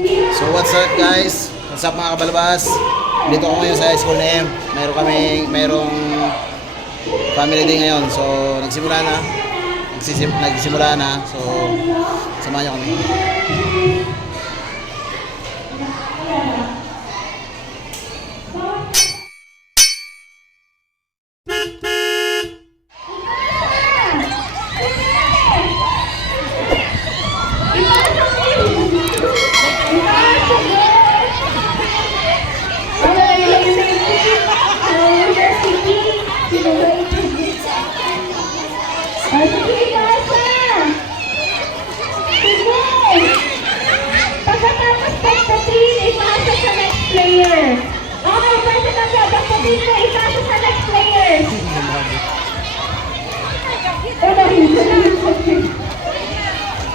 So what's up guys? What's up mga kabalbas? Dito ako ngayon sa high school na M. Mayroong family day ngayon. So nagsimula na. So samahan niyo kami. Pagkatapos pagdating, ipasa sa next player. Okay, pwede na siya. Pagdating mo, ipasa sa next player.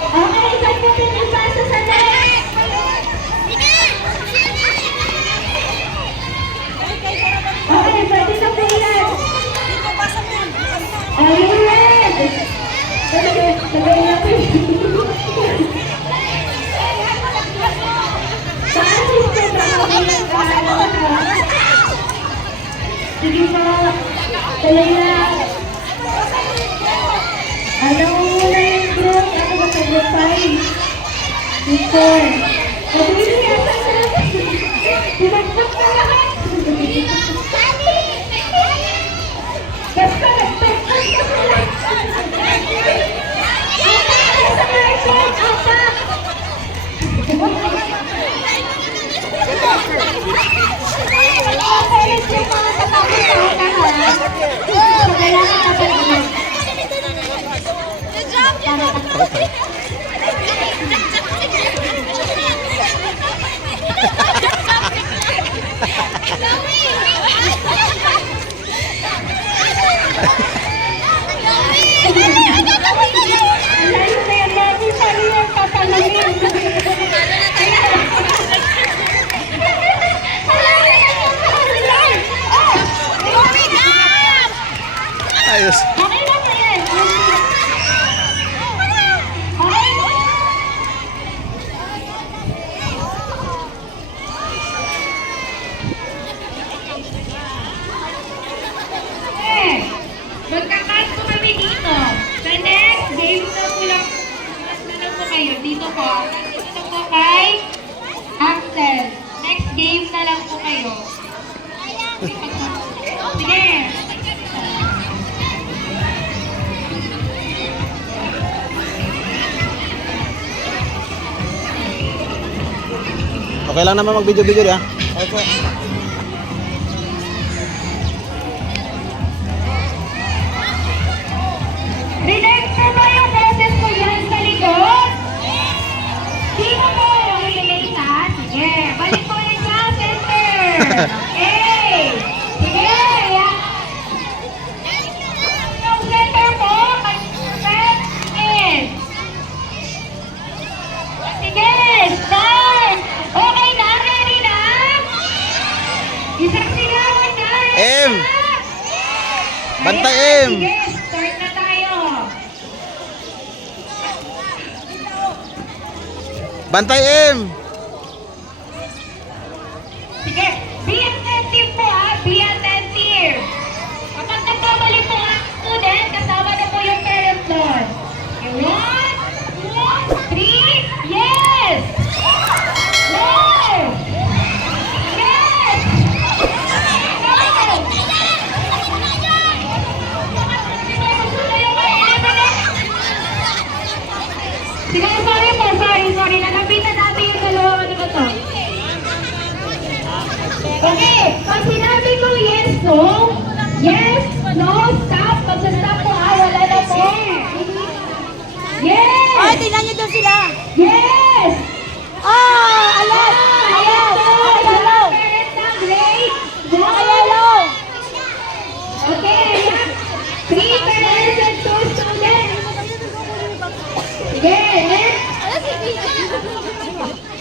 Okay, pagdating, ipasa sa next. Okay, pwede na po yan. Are you ready? Sabay na po. Sige po, tuloy na. Anong muna yung group? Ano ba sa group 5? Group 4. Mabilis niya sa sarap. Pinagpag na lahat. Basta nagpagpag na sila. Atak! Sa market! Atak! Ayos. Okay na po yan. Okay. Magkakas po kami dito. Sa next game na po lang po kayo. Dito po. Dito po kay Axel. Next game na lang po kayo. Sige. Okay lang naman mag-video-video ya. Okay. Relax po ba yung boses ko yan sa likod? Sino po yung relax ha? Sige, balik po yun sa center. Okay. Sige, yan. Yung center po, mag-set in. Sige, start. Okay na, ready na? Isang sigawan na. M. Bantay M. Sige, start na tayo. Bantay M. Sige, be attentive po ha, be attentive. Kapag nagkamali po ang student, kasama na po yung parent doon. Okay, 1, 2, 3, yes! No! Yes! Sige, sorry. Nalapitan natin yung dalawang ano ba to? Okay, pag sinabi ko yes, no, stop. Pag-stop po, wala na po. Yes! Ay, tingnan niyo doon sila. Yes! Alas! Alas! Yellow! Parents ng grade Yellow! 1. Okay, 3 parents and 2 students. Sige, next.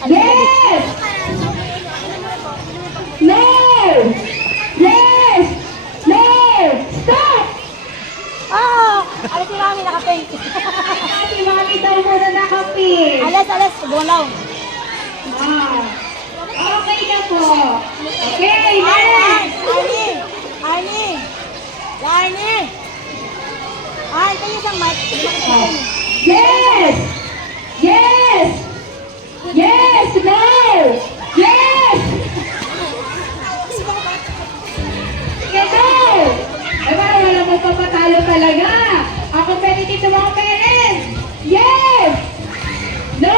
Yes! No! Yes! No! Stop! Ano si Mami naka-pink? Si Mami daw muna nakapin. Alas, gulaw. Ah, okay na po. Okay, next. Arnie! Arnie! Arnie! Ay, kayo isang mat. Yes! Yes! Yes! No! Yes! Ito! Ay, wala mo papatalo talaga. Ang competitive ng mga parents. Yes! No!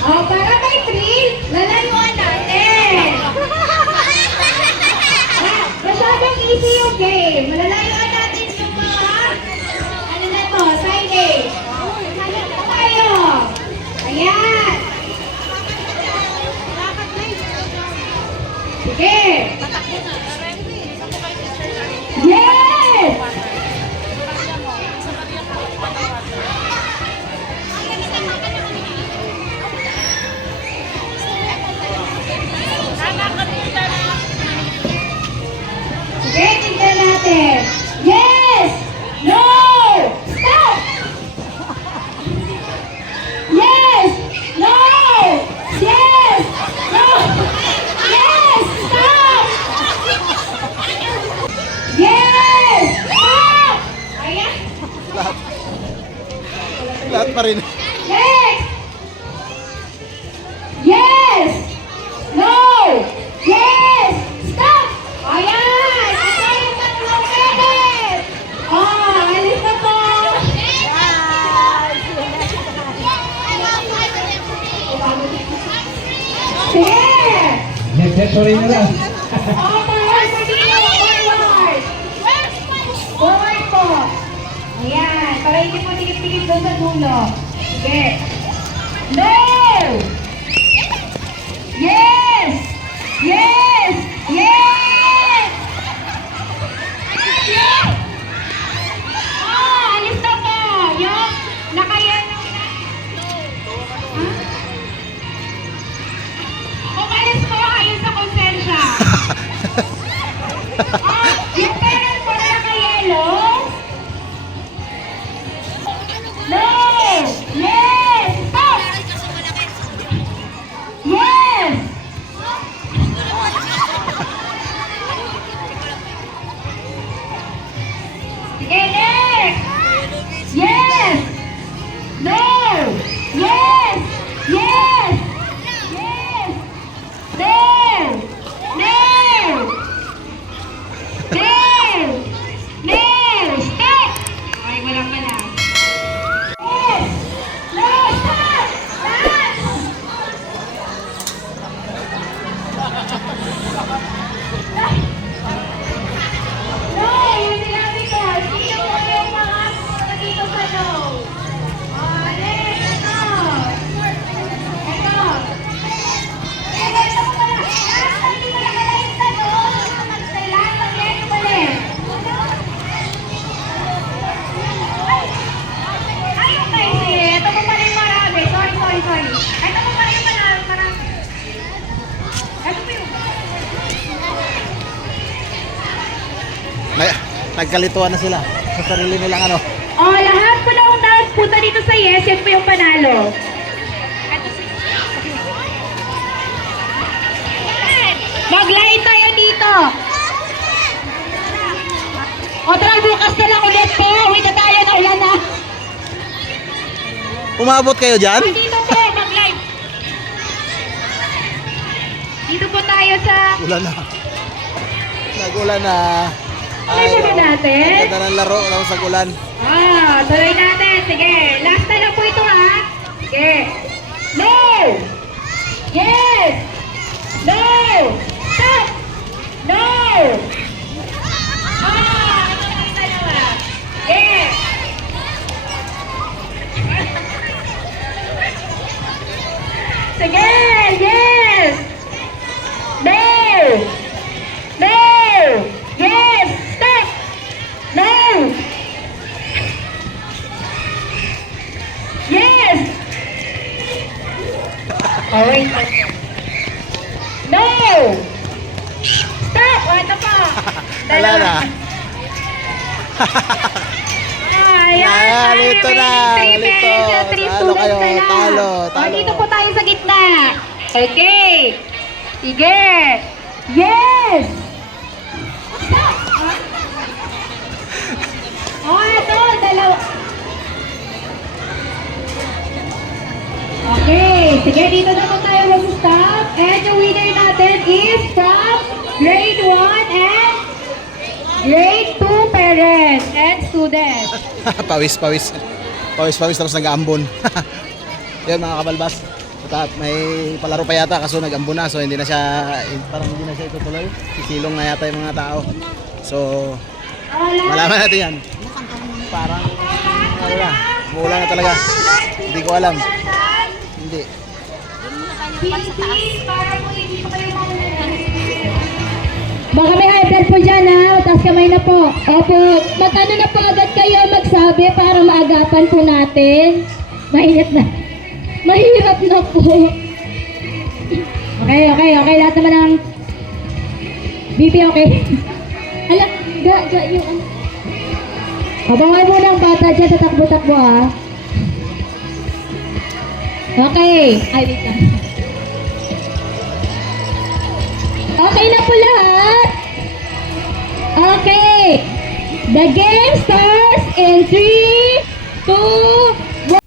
Oh, para may thrill, lalayuan natin. Ah, masyadong easy yung game. Malalayuan natin yung mga, ano na to, side A. Hanap na tayo. Ayan. Sige. Yes! Sige, tingnan natin. Yes! No! Stop! Yes! No! Yes! No! Yes! Stop! Yes! Stop! Ayan. Lahat pa rin. Next! Yes! No! Yes! Stop! Ayan! Ito yung tatlong minutes! Oh, alis na po! Sige! Sorry na lang. Oh, forward po dito! Forward! Forward po! Ayan, para hindi po tikip-tikip doon sa dulo. Sige. No! Yes! Yes! Yes! Ah, alis na po! Yung nakayan ng umalis po kayo sa konsensya. Ah, yung parents po na naka-yellow. No! Yes! Stop! Yes! Sige, next! Yes! No! Yes! Yes! Yes! No! No! No! No! Stop! Ay, walang pala. Yes! No! Stop! Stop! No! Yung sinabi ko, sino po yung mga dito sa no? Oh, next, ito. Ito. Ito pala. Ah, hindi ko nakalagay sa no. Magsalat, pag-yan yung ulit. Ay, okay, sige. Ito po pala yung marami. Sorry. Ito po pala yung marami. Ito po yung... Nagkalituan na sila sa sarili nilang ano. Oh, lahat po na unang punta dito sa yes, yan po yung panalo. Mag-line tayo dito. O tara, bukas na lang ulit po. Uwi na tayo na ulan na. Umabot kayo dyan? Dito po, mag-line. Dito po tayo sa... Ulan na. Nag-ulan na. Tuloy mo na natin. Ganda ng laro lang sa ulan. Ah, tuloy natin. Sige, last na lang po ito ha. Sige. No! Yes! No! Stop! No! Ah, ito na yung dalawa. Yes! Sige! Yes! No! No! Yes! Stop! No! Yes! Oh, wait. No! Stop! O, ito pa. Wala na. Ayan, Ito na. Three Ito. pesos, three Talo students kayo. na lang. Talo. O, dito po tayo sa gitna. Okay. Sige. Yes! Oh, ito, dalawa. Okay, sige, dito naman tayo mag-stop. And the winner natin is from grade 1 and grade 2 parents and students. Pawis tapos nag-aambon. Yun mga kabalbas. At may palaro pa yata kaso nag-ambon na, so hindi na siya itutuloy. Sisilong na yata yung mga tao. So malaman natin yan. Parang ano na, mula na talaga. Hindi ko alam. Hindi. Baka may high blood po dyan ha, taas kamay na po. Opo, magkano na po agad kayo magsabi para maagapan po natin. Mahirap na po. Okay, lahat naman ng BP okay. Hala, yung ano. Abangan mo ng bata dyan sa takbo-takbo ha. Okay, ay wait lang. Okay na po lahat. Okay. The game starts in 3, 2, 1.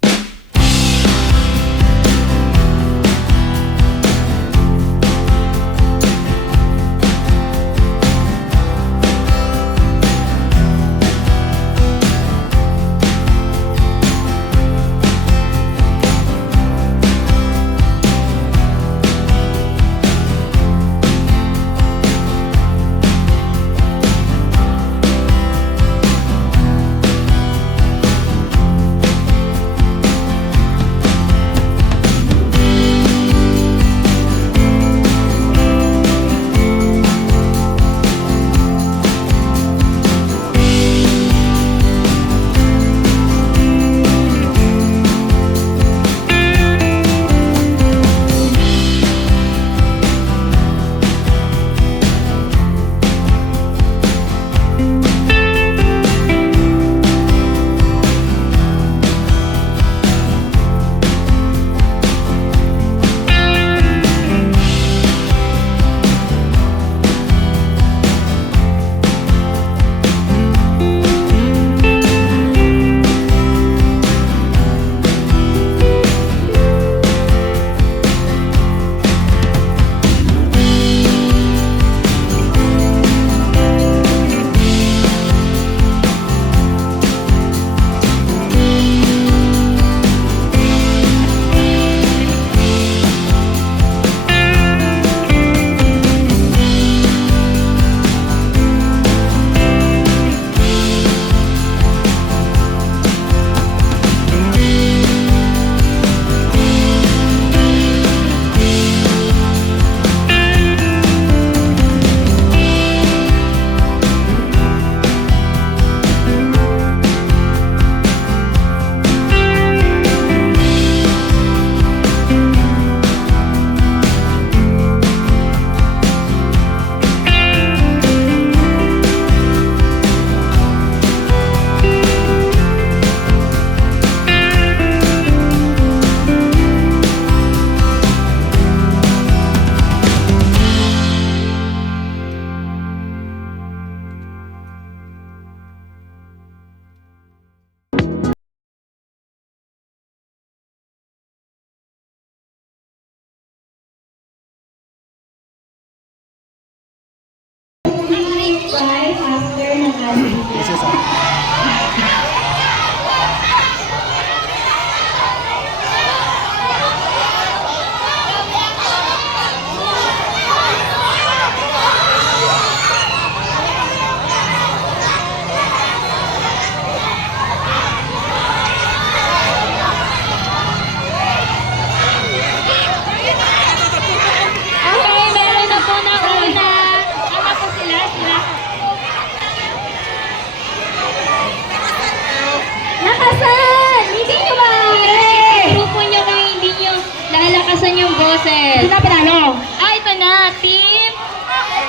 boses. Sino panalo? Ah, ito na. Team.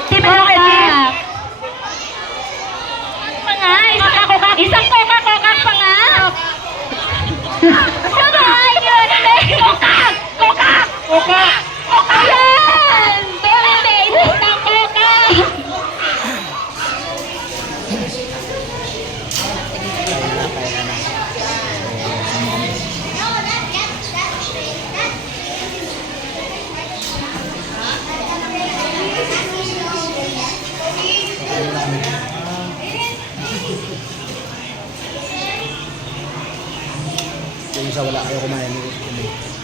Team okay, team. Pa nga. Isang kokak pa nga. Sabay. Kokak. isa wala. Ayaw kumain.